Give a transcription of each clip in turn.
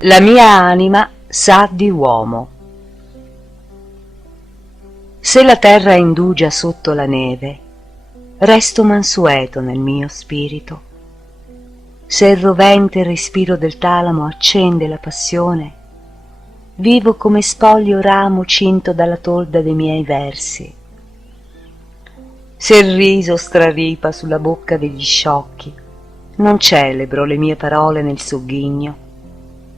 La mia anima sa di uomo. Se la terra indugia sotto la neve, resto mansueto nel mio spirito. Se il rovente respiro del talamo accende la passione, vivo come spoglio ramo cinto dalla tolda dei miei versi. Se il riso straripa sulla bocca degli sciocchi, non celebro le mie parole nel sogghigno,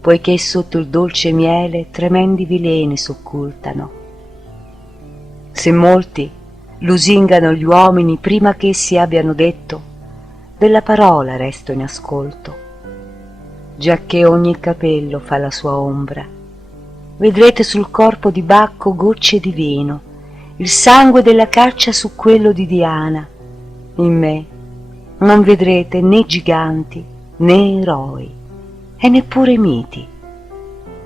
poiché sotto il dolce miele tremendi vileni s'occultano. Se molti lusingano gli uomini prima che essi abbiano detto, della parola resto in ascolto, giacché ogni capello fa la sua ombra. Vedrete sul corpo di Bacco gocce di vino, il sangue della caccia su quello di Diana. In me non vedrete né giganti né eroi e neppure miti,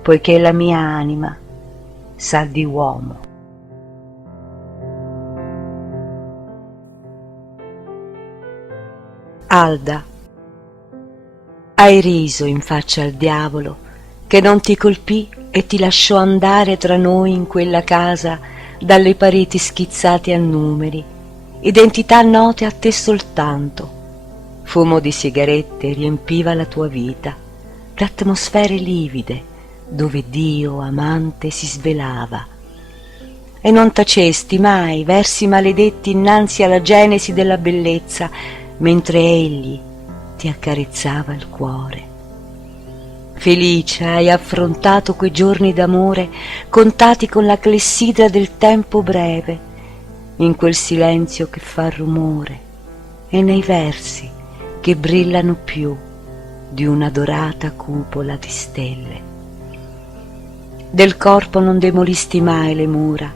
poiché la mia anima sa di uomo. Alda, hai riso in faccia al diavolo che non ti colpì e ti lasciò andare tra noi in quella casa dalle pareti schizzate a numeri, identità note a te soltanto. Fumo di sigarette riempiva la tua vita, d'atmosfere livide dove Dio amante si svelava. E non tacesti mai versi maledetti innanzi alla genesi della bellezza, mentre egli ti accarezzava il cuore. Felice hai affrontato quei giorni d'amore contati con la clessidra del tempo breve, in quel silenzio che fa rumore e nei versi che brillano più di una dorata cupola di stelle. Del corpo non demolisti mai le mura,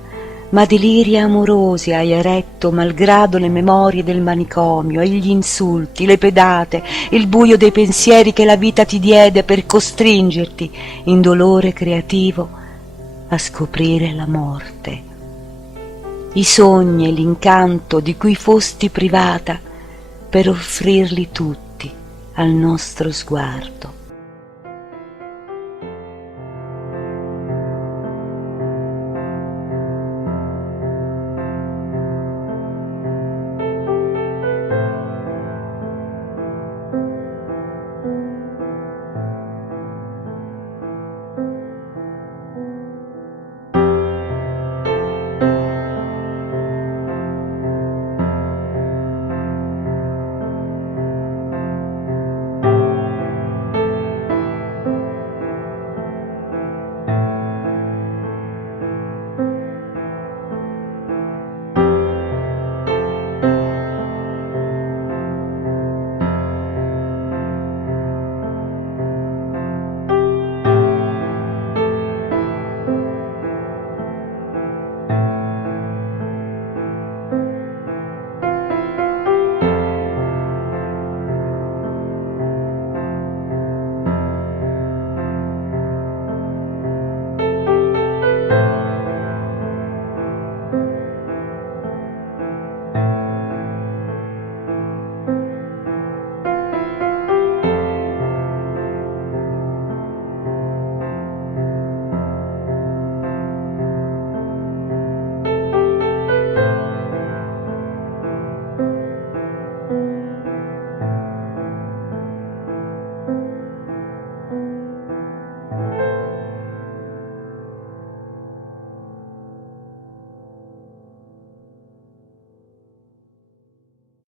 ma di liri amorosi hai eretto malgrado le memorie del manicomio e gli insulti, le pedate, il buio dei pensieri che la vita ti diede per costringerti in dolore creativo a scoprire la morte. I sogni e l'incanto di cui fosti privata per offrirli tutti al nostro sguardo.